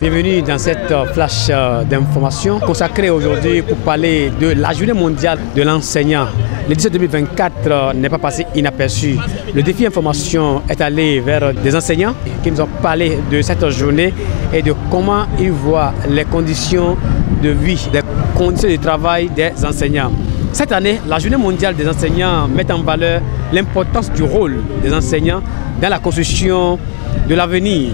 Bienvenue dans cette flash d'information consacrée aujourd'hui pour parler de la journée mondiale de l'enseignant. L'édition 2024 n'est pas passée inaperçue. Le défi information est allé vers des enseignants qui nous ont parlé de cette journée et de comment ils voient les conditions de vie, les conditions de travail des enseignants. Cette année, la journée mondiale des enseignants met en valeur l'importance du rôle des enseignants dans la construction de l'avenir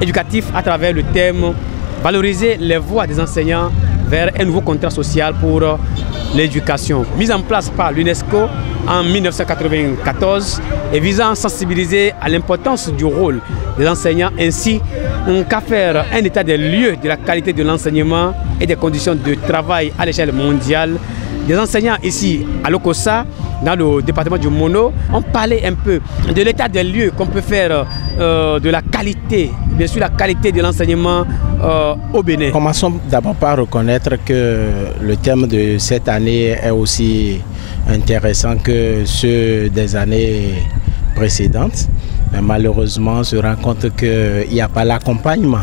éducatif à travers le thème « Valoriser les voix des enseignants vers un nouveau contrat social pour l'éducation ». Mise en place par l'UNESCO en 1994 et visant à sensibiliser à l'importance du rôle des enseignants ainsi qu'à faire un état des lieux de la qualité de l'enseignement et des conditions de travail à l'échelle mondiale. Des enseignants ici à Lokossa, dans le département du Mono, ont parlé un peu de l'état des lieux qu'on peut faire de la qualité, bien sûr la qualité de l'enseignement au Bénin. Commençons d'abord par reconnaître que le thème de cette année est aussi intéressant que ceux des années précédentes. Mais malheureusement, on se rend compte qu'il n'y a pas l'accompagnement.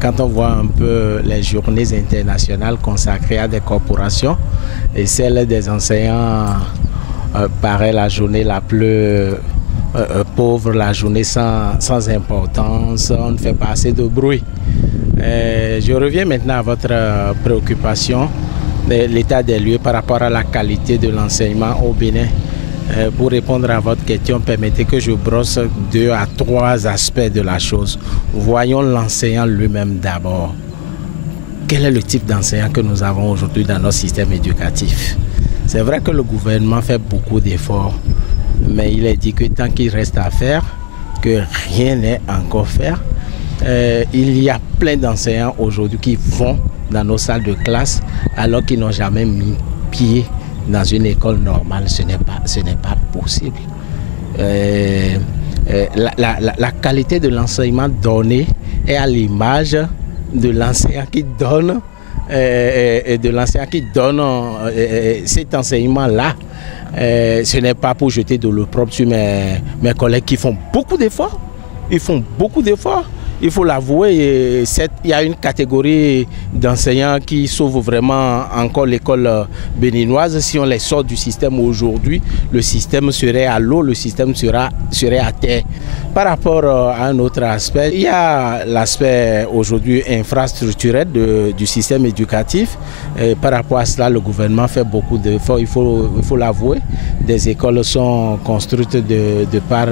Quand on voit un peu les journées internationales consacrées à des corporations et celle des enseignants paraît la journée la plus pauvre, la journée sans importance, on ne fait pas assez de bruit. Je reviens maintenant à votre préoccupation de l'état des lieux par rapport à la qualité de l'enseignement au Bénin. Pour répondre à votre question, permettez que je brosse 2 à 3 aspects de la chose. Voyons l'enseignant lui-même d'abord. Quel est le type d'enseignant que nous avons aujourd'hui dans notre système éducatif? C'est vrai que le gouvernement fait beaucoup d'efforts, mais il est dit que tant qu'il reste à faire, que rien n'est encore fait. Il y a plein d'enseignants aujourd'hui qui vont dans nos salles de classe alors qu'ils n'ont jamais mis pied dans une école normale. Ce n'est pas possible. La qualité de l'enseignement donné est à l'image de l'enseignant qui donne cet enseignement-là. Ce n'est pas pour jeter de l'opprobre sur mes collègues qui font beaucoup d'efforts. Ils font beaucoup d'efforts. Il faut l'avouer, il y a une catégorie d'enseignants qui sauvent vraiment encore l'école béninoise. Si on les sort du système aujourd'hui, le système serait à l'eau, le système serait à terre. Par rapport à un autre aspect, il y a l'aspect aujourd'hui infrastructurel du système éducatif. Et par rapport à cela, le gouvernement fait beaucoup d'efforts, il faut l'avouer. Des écoles sont construites de part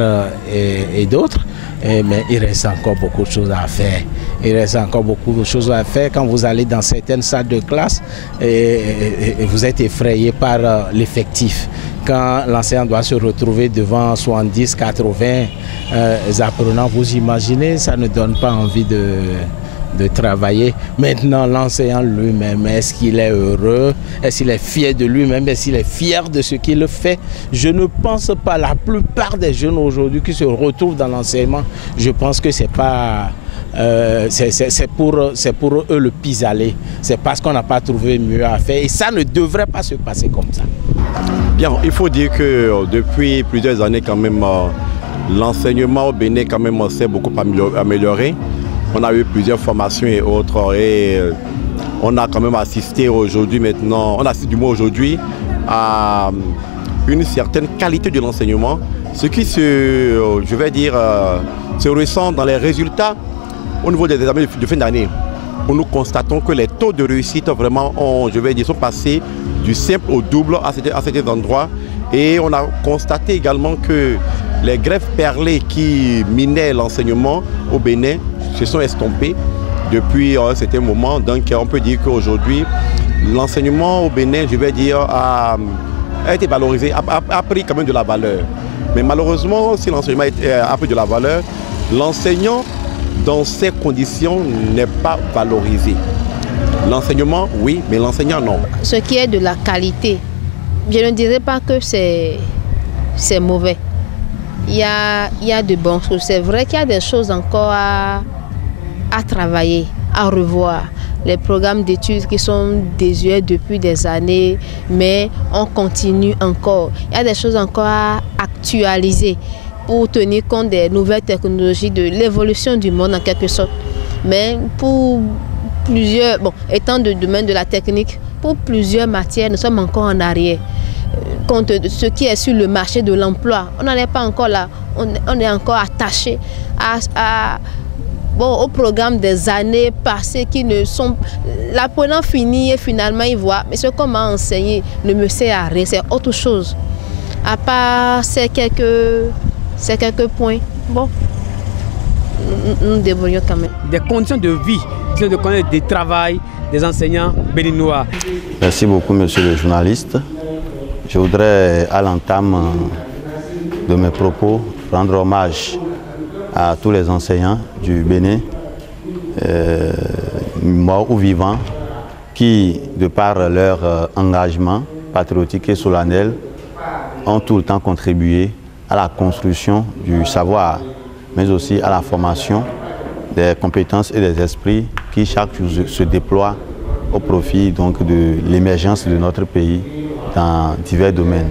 et d'autre. Mais il reste encore beaucoup de choses à faire. Il reste encore beaucoup de choses à faire. Quand vous allez dans certaines salles de classe, vous êtes effrayé par l'effectif. Quand l'enseignant doit se retrouver devant 70, 80 apprenants, vous imaginez, ça ne donne pas envie de travailler. Maintenant, l'enseignant lui-même, est-ce qu'il est heureux? Est-ce qu'il est fier de lui-même? Est-ce qu'il est fier de ce qu'il fait? Je ne pense pas. La plupart des jeunes aujourd'hui qui se retrouvent dans l'enseignement, je pense que c'est pas... c'est pour eux le pis-aller. C'est parce qu'on n'a pas trouvé mieux à faire. Et ça ne devrait pas se passer comme ça. Bien, il faut dire que depuis plusieurs années, quand même, l'enseignement au Bénin quand même s'est beaucoup amélioré. On a eu plusieurs formations et autres et on a quand même assisté aujourd'hui maintenant, on assiste du moins aujourd'hui à une certaine qualité de l'enseignement, ce qui se ressent dans les résultats au niveau des examens de fin d'année, où nous constatons que les taux de réussite vraiment sont passés du simple au double à certains endroits et on a constaté également que les grèves perlées qui minaient l'enseignement au Bénin se sont estompées depuis un certain moment. Donc on peut dire qu'aujourd'hui, l'enseignement au Bénin, a été valorisé, a pris quand même de la valeur. Mais malheureusement, si l'enseignement a pris de la valeur, l'enseignant, dans ces conditions, n'est pas valorisé. L'enseignement, oui, mais l'enseignant, non. Ce qui est de la qualité, je ne dirais pas que c'est mauvais. Il y a de bonnes choses. C'est vrai qu'il y a des choses encore à travailler, à revoir. Les programmes d'études qui sont désuets depuis des années, mais on continue encore. Il y a des choses encore à actualiser. pour tenir compte des nouvelles technologies, de l'évolution du monde en quelque sorte. Mais pour plusieurs, bon, étant du domaine de la technique, pour plusieurs matières, nous sommes encore en arrière. Compte de ce qui est sur le marché de l'emploi, on n'en est pas encore là. On est encore attaché au programme des années passées qui ne sont... L'apprenant fini et finalement il voit, mais ce qu'on m'a enseigné ne me sert à rien, c'est autre chose. À part ces quelques points, bon, nous débrouillons quand même. Des conditions de vie, de connaître des travail des enseignants béninois. Merci beaucoup, monsieur le journaliste. Je voudrais, à l'entame de mes propos, rendre hommage à tous les enseignants du Bénin, morts ou vivants, qui, de par leur engagement patriotique et solennel, ont tout le temps contribué à la construction du savoir, mais aussi à la formation des compétences et des esprits qui chaque jour se déploient au profit donc de l'émergence de notre pays dans divers domaines.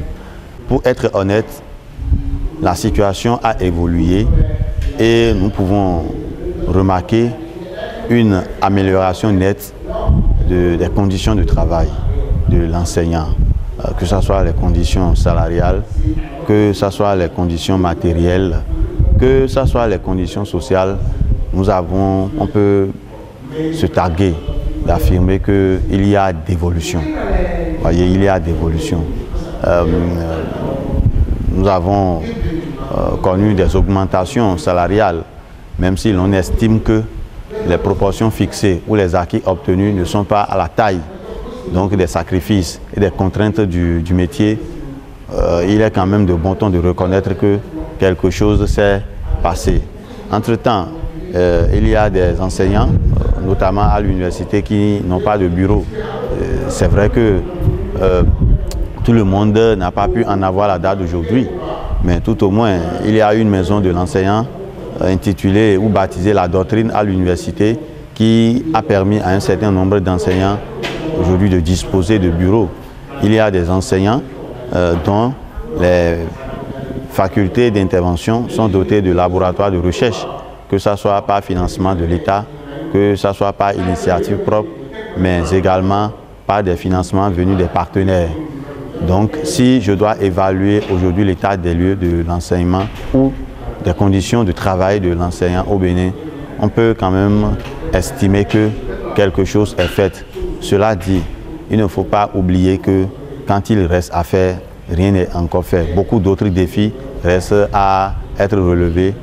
Pour être honnête, la situation a évolué et nous pouvons remarquer une amélioration nette des conditions de travail de l'enseignant, que ce soit les conditions salariales, que ce soit les conditions matérielles, que ce soit les conditions sociales. On peut se targuer d'affirmer qu'il y a d'évolution. Voyez, il y a d'évolution. Nous avons connu des augmentations salariales, même si l'on estime que les proportions fixées ou les acquis obtenus ne sont pas à la taille donc des sacrifices et des contraintes du métier. Il est quand même de bon ton de reconnaître que quelque chose s'est passé. Entre-temps, il y a des enseignants, notamment à l'université, qui n'ont pas de bureau. C'est vrai que tout le monde n'a pas pu en avoir la date d'aujourd'hui, mais tout au moins, il y a une maison de l'enseignant intitulée ou baptisée la doctrine à l'université qui a permis à un certain nombre d'enseignants aujourd'hui de disposer de bureaux. Il y a des enseignants dont les facultés d'intervention sont dotées de laboratoires de recherche, que ce soit par financement de l'État, que ce soit par initiative propre, mais également par des financements venus des partenaires. Donc, si je dois évaluer aujourd'hui l'état des lieux de l'enseignement ou des conditions de travail de l'enseignant au Bénin, on peut quand même estimer que quelque chose est fait. Cela dit, il ne faut pas oublier que quand il reste à faire, rien n'est encore fait. Beaucoup d'autres défis restent à être relevés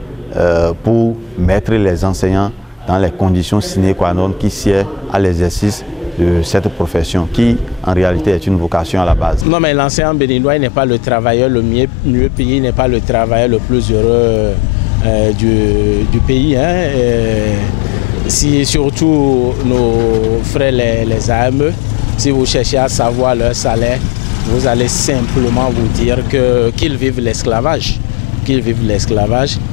pour mettre les enseignants dans les conditions sine qua non qui sied à l'exercice de cette profession qui en réalité est une vocation à la base. Non, mais l'enseignant béninois n'est pas le travailleur le mieux payé, n'est pas le travailleur le plus heureux du pays. Si surtout nos frères les AME, si vous cherchez à savoir leur salaire, vous allez simplement vous dire qu'ils vivent l'esclavage.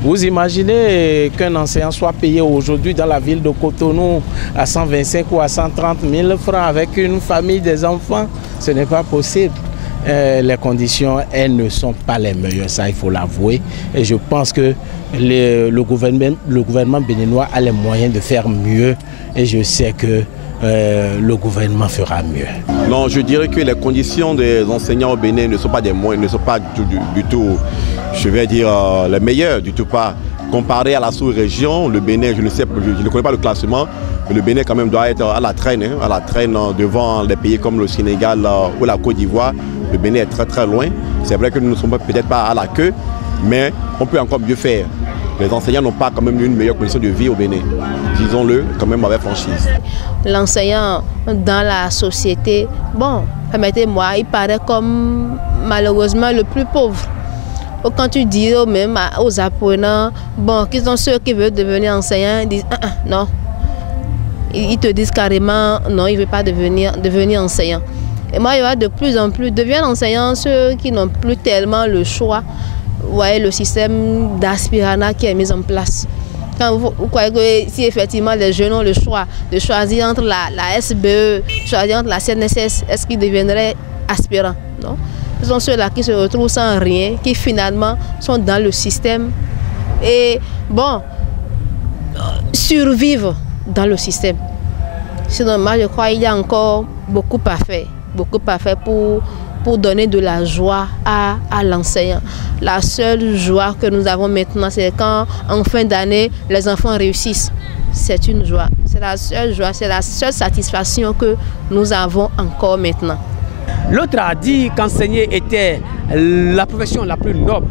Vous imaginez qu'un enseignant soit payé aujourd'hui dans la ville de Cotonou à 125 ou à 130 000 francs avec une famille, des enfants? Ce n'est pas possible. Les conditions, elles ne sont pas les meilleures, ça il faut l'avouer. Et je pense que le gouvernement béninois a les moyens de faire mieux et je sais que le gouvernement fera mieux. Non, je dirais que les conditions des enseignants au Bénin ne sont pas des moyens, ne sont pas du tout, je vais dire, les meilleures, du tout pas. Comparé à la sous-région, le Bénin, je ne connais pas le classement, mais le Bénin quand même doit être à la traîne devant les pays comme le Sénégal ou la Côte d'Ivoire. Le Bénin est très très loin. C'est vrai que nous ne sommes peut-être pas à la queue, mais on peut encore mieux faire. Les enseignants n'ont pas quand même une meilleure condition de vie au Bénin, disons-le quand même avec franchise. L'enseignant dans la société, bon, permettez-moi, il paraît comme malheureusement le plus pauvre. Quand tu dis même aux apprenants, bon, qui sont ceux qui veulent devenir enseignants, ils disent non. Ils te disent carrément non, il ne veut pas devenir enseignant. Et moi, il y aura de plus en plus, deviennent enseignants ceux qui n'ont plus tellement le choix. Vous voyez le système d'aspiranat qui est mis en place. Quand vous croyez que si effectivement les jeunes ont le choix de choisir entre la SBE, choisir entre la CNSS, est-ce qu'ils deviendraient aspirants? Non. Ce sont ceux-là qui se retrouvent sans rien, qui finalement sont dans le système et bon, survivent dans le système. Sinon, moi je crois qu'il y a encore beaucoup à faire pour donner de la joie à l'enseignant. La seule joie que nous avons maintenant, c'est quand en fin d'année, les enfants réussissent. C'est une joie, c'est la seule joie, c'est la seule satisfaction que nous avons encore maintenant. L'autre a dit qu'enseigner était la profession la plus noble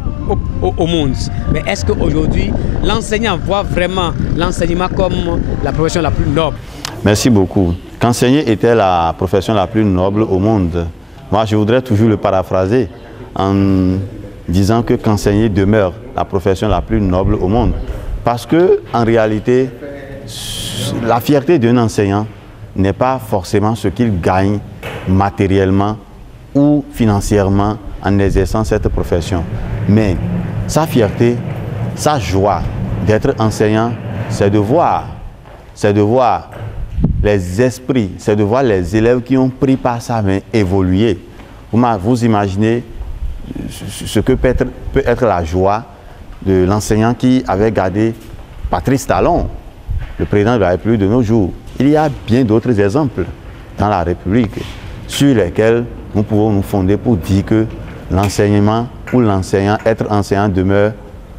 au monde. Mais est-ce qu'aujourd'hui, l'enseignant voit vraiment l'enseignement comme la profession la plus noble? Merci beaucoup. Qu'enseigner était la profession la plus noble au monde. Moi, je voudrais toujours le paraphraser en disant que qu'enseigner demeure la profession la plus noble au monde. Parce que, en réalité, la fierté d'un enseignant n'est pas forcément ce qu'il gagne matériellement ou financièrement en exerçant cette profession. Mais sa fierté, sa joie d'être enseignant, c'est de voir les esprits, c'est de voir les élèves qui ont pris par sa main évoluer. Vous imaginez ce que peut être la joie de l'enseignant qui avait gardé Patrice Talon, le président de la République de nos jours. Il y a bien d'autres exemples dans la République sur lesquels nous pouvons nous fonder pour dire que l'enseignement ou être enseignant demeure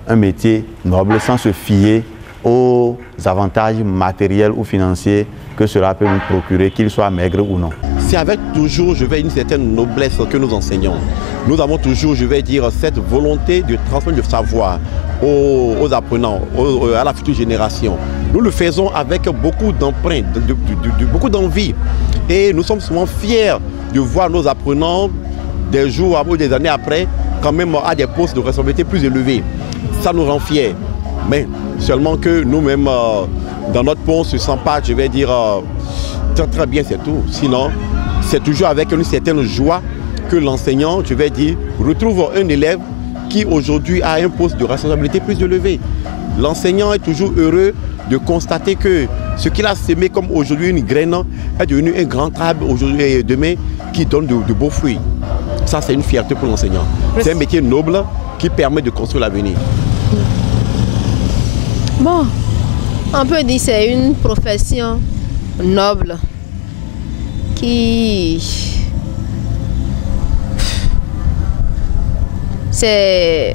un métier noble sans se fier aux avantages matériels ou financiers que cela peut nous procurer, qu'ils soient maigres ou non. C'est avec toujours, une certaine noblesse que nous enseignons. Nous avons toujours, cette volonté de transmettre le savoir aux apprenants, à la future génération. Nous le faisons avec beaucoup d'emprunts, beaucoup d'envie. Et nous sommes souvent fiers de voir nos apprenants, des jours ou des années après, quand même à des postes de responsabilité plus élevés. Ça nous rend fiers. Mais seulement que nous-mêmes, dans notre pont, on ne se sent pas, très bien, c'est tout. Sinon, c'est toujours avec une certaine joie que l'enseignant, retrouve un élève qui aujourd'hui a un poste de responsabilité plus élevé. L'enseignant est toujours heureux de constater que ce qu'il a semé comme aujourd'hui une graine est devenu un grand arbre aujourd'hui et demain qui donne de beaux fruits. Ça, c'est une fierté pour l'enseignant. C'est un métier noble qui permet de construire l'avenir. Bon, on peut dire que c'est une profession noble qui... C'est,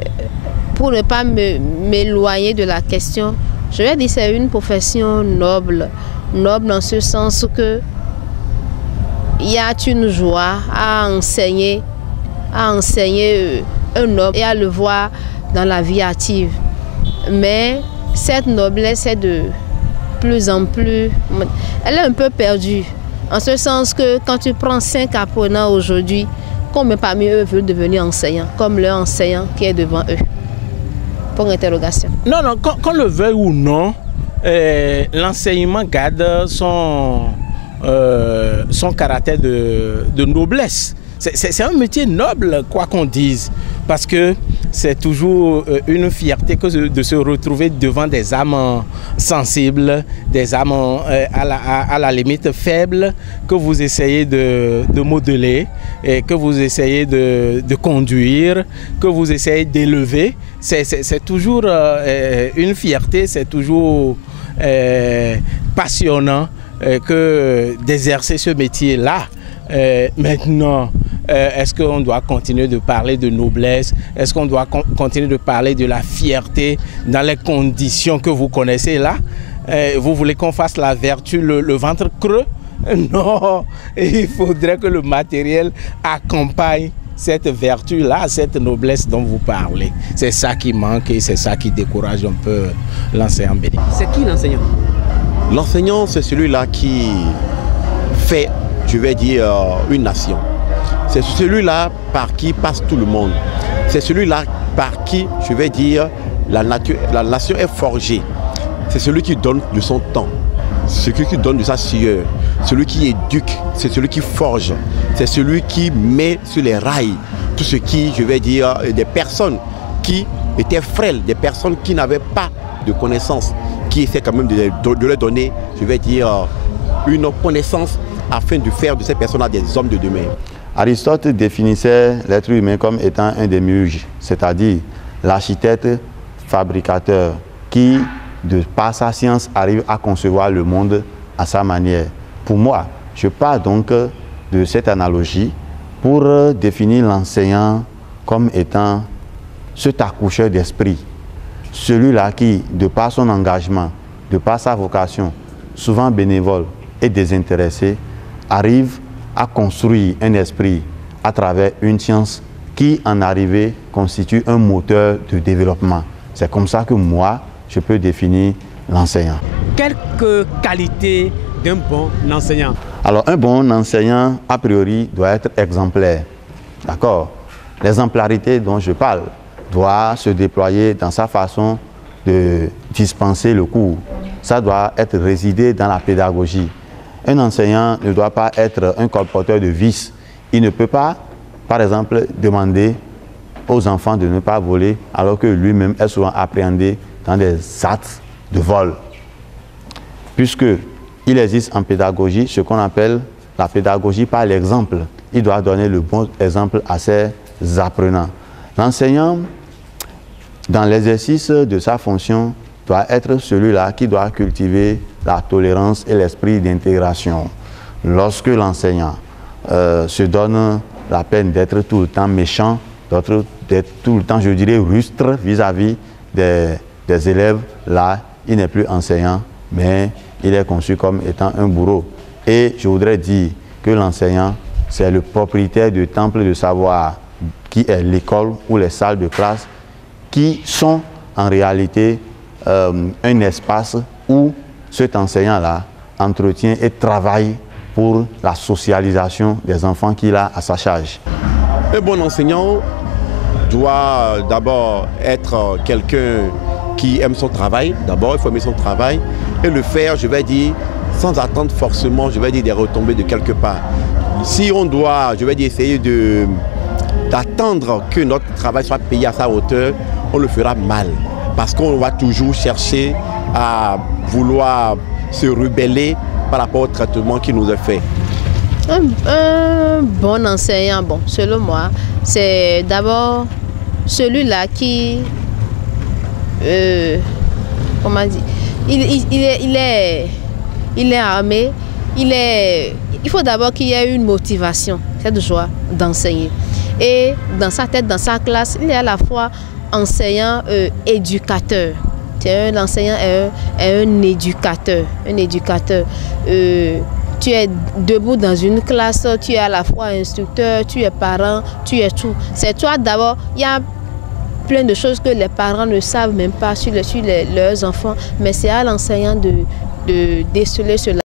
pour ne pas m'éloigner de la question, je vais dire que c'est une profession noble. Noble dans ce sens que il y a une joie à enseigner un noble et à le voir dans la vie active. Mais cette noblesse est de plus en plus... Elle est un peu perdue. En ce sens que quand tu prends 5 apprenants aujourd'hui, combien parmi eux veulent devenir enseignants, comme leur enseignant qui est devant eux? Pour interrogation. Non, qu'on le veuille ou non, l'enseignement garde son caractère de noblesse. C'est un métier noble, quoi qu'on dise, parce que c'est toujours une fierté que de se retrouver devant des âmes sensibles, des âmes à la limite faibles, que vous essayez de modeler, et que vous essayez de conduire, que vous essayez d'élever. C'est toujours une fierté, c'est toujours passionnant que d'exercer ce métier-là. Maintenant, est-ce qu'on doit continuer de parler de noblesse? Est-ce qu'on doit continuer de parler de la fierté dans les conditions que vous connaissez là? Vous voulez qu'on fasse la vertu, le ventre creux? Non, il faudrait que le matériel accompagne cette vertu-là, cette noblesse dont vous parlez. C'est ça qui manque et c'est ça qui décourage un peu l'enseignant béni. C'est qui l'enseignant? L'enseignant, c'est celui-là qui fait, une nation. C'est celui-là par qui passe tout le monde. C'est celui-là par qui, la nation est forgée. C'est celui qui donne de son temps. C'est celui qui donne de sa sueur. Celui qui éduque, c'est celui qui forge. C'est celui qui met sur les rails tout ce qui, des personnes qui étaient frêles, des personnes qui n'avaient pas de connaissances, qui essaient quand même de leur donner, une connaissance afin de faire de ces personnes-là des hommes de demain. Aristote définissait l'être humain comme étant un démiurge, c'est-à-dire l'architecte fabricateur qui, de par sa science, arrive à concevoir le monde à sa manière. Pour moi, je pars donc de cette analogie pour définir l'enseignant comme étant cet accoucheur d'esprit, celui-là qui, de par son engagement, de par sa vocation, souvent bénévole et désintéressé, arrive à construire un esprit à travers une science qui, en arrivée, constitue un moteur de développement. C'est comme ça que moi, je peux définir l'enseignant. Quelques qualités d'un bon enseignant. Alors, un bon enseignant, a priori, doit être exemplaire. D'accord? L'exemplarité dont je parle doit se déployer dans sa façon de dispenser le cours. Ça doit être résidé dans la pédagogie. Un enseignant ne doit pas être un colporteur de vices. Il ne peut pas, par exemple, demander aux enfants de ne pas voler alors que lui-même est souvent appréhendé dans des actes de vol. Puisqu'il existe en pédagogie ce qu'on appelle la pédagogie par l'exemple. Il doit donner le bon exemple à ses apprenants. L'enseignant, dans l'exercice de sa fonction, doit être celui-là qui doit cultiver la tolérance et l'esprit d'intégration. Lorsque l'enseignant se donne la peine d'être tout le temps méchant, d'être tout le temps, je dirais, rustre vis-à-vis des élèves, là, il n'est plus enseignant, mais il est conçu comme étant un bourreau. Et je voudrais dire que l'enseignant, c'est le propriétaire du temple de savoir, qui est l'école ou les salles de classe, qui sont en réalité un espace où cet enseignant-là entretient et travaille pour la socialisation des enfants qu'il a à sa charge. Un bon enseignant doit d'abord être quelqu'un qui aime son travail. D'abord, il faut aimer son travail et le faire, je vais dire, sans attendre forcément, je vais dire, des retombées de quelque part. Si on doit, je vais dire, essayer d'attendre que notre travail soit payé à sa hauteur, on le fera mal. Parce qu'on va toujours chercher à vouloir se rebeller par rapport au traitement qui nous est fait. Un bon enseignant, bon, selon moi, c'est d'abord celui-là qui, comment dire, il est armé, il faut d'abord qu'il y ait une motivation, cette joie d'enseigner. Et dans sa tête, dans sa classe, il est à la fois enseignant, éducateur. L'enseignant est un éducateur. Tu es debout dans une classe, tu es à la fois instructeur, tu es parent, tu es tout. C'est toi d'abord. Il y a plein de choses que les parents ne savent même pas sur leurs enfants, mais c'est à l'enseignant de déceler cela.